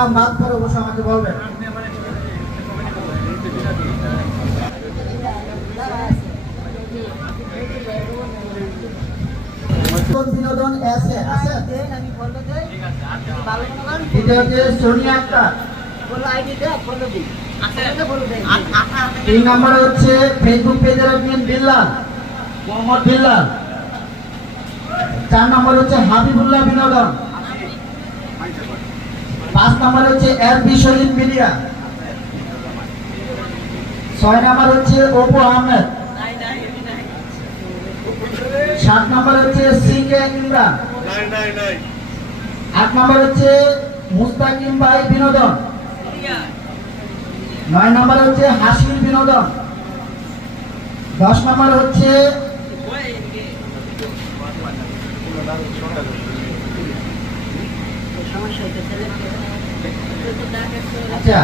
নাম বাদ করে অবশ্য আমাকে বলবেন। বিনোদন আছে আছে এটা হচ্ছে সোনিয়া আক্তার। 3 নম্বরে হচ্ছে ফেসবুক পেজের অ্যাডমিন বিল্লাল, মোহাম্মদ বিল্লাল। 4 নম্বর হচ্ছে হাবিবুল্লাহ বিনোদন। 5 নম্বর হচ্ছে এলবি শহীদ মিডিয়া। 6 নম্বর হচ্ছে অপু আহমেদ। 7 নম্বর হচ্ছে সিকে ইমরান। 8 নম্বর হচ্ছে মুস্তাকিম ভাই বিনোদন। 9 নম্বর হচ্ছে হাসির বিনোদন। 10 নম্বর হচ্ছে আচ্ছা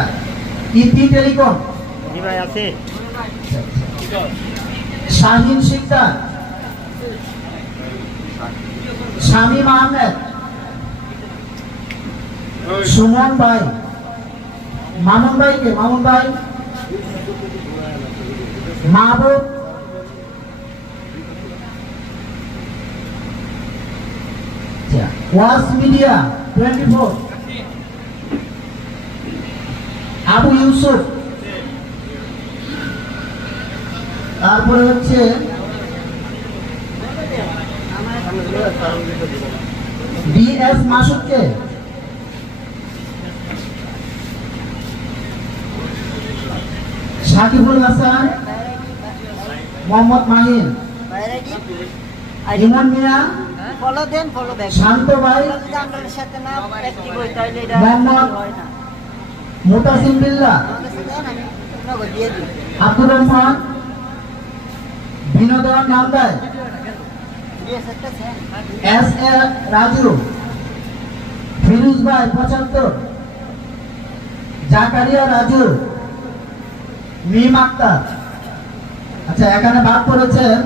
ইতি টেলিকম ভাই আছে শাহিন শিকদার, শামীম আহমেদ, সুমন ভাই, মামুন ভাইকে মামুন ভাই, মাহবুব, ওয়াস মিডিয়া 24, আবু ইউসুফ, তারপরে হচ্ছে ডিএস মাসুদকে, সাকিবুল হাসান, মোহাম্মদ মাহিন, ইমন মিয়া, ফলো দেন, ফলো ব্যাক শান্ত ভাই, আপনাদের সাথে না অ্যাক্টিভ হই তাইলে এটা মোহাম্মদ হয় না। মুতাসিম বিল্লাহ, আমাদের সাথে দেন, আমি নগদ দিয়ে দিই। আব্দুর রহমান বিনোদন নামদায়, এস এ রাজু, ফিরুজ ভাই 75, জাকারিয়া রাজু, মিম আক্তার। আচ্ছা এখানে বাদ করেছেন